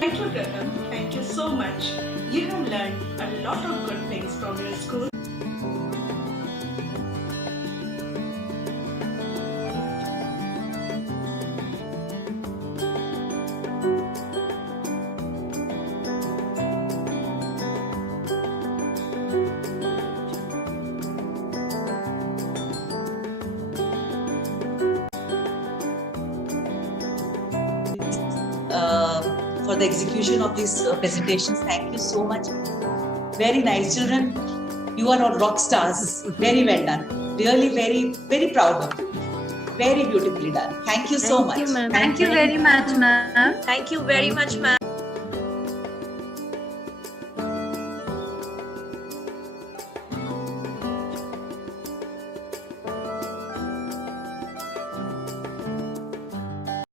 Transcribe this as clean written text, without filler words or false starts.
Thank you, Gagan. Thank you so much. You have learned a lot of good things from your school. For the execution of these presentations. Thank you so much. Very nice. Children, you are all rock stars. Very well done. Really very, very proud of you. Very beautifully done. Thank you so much. Thank you very much, ma'am. Thank you very much, ma'am.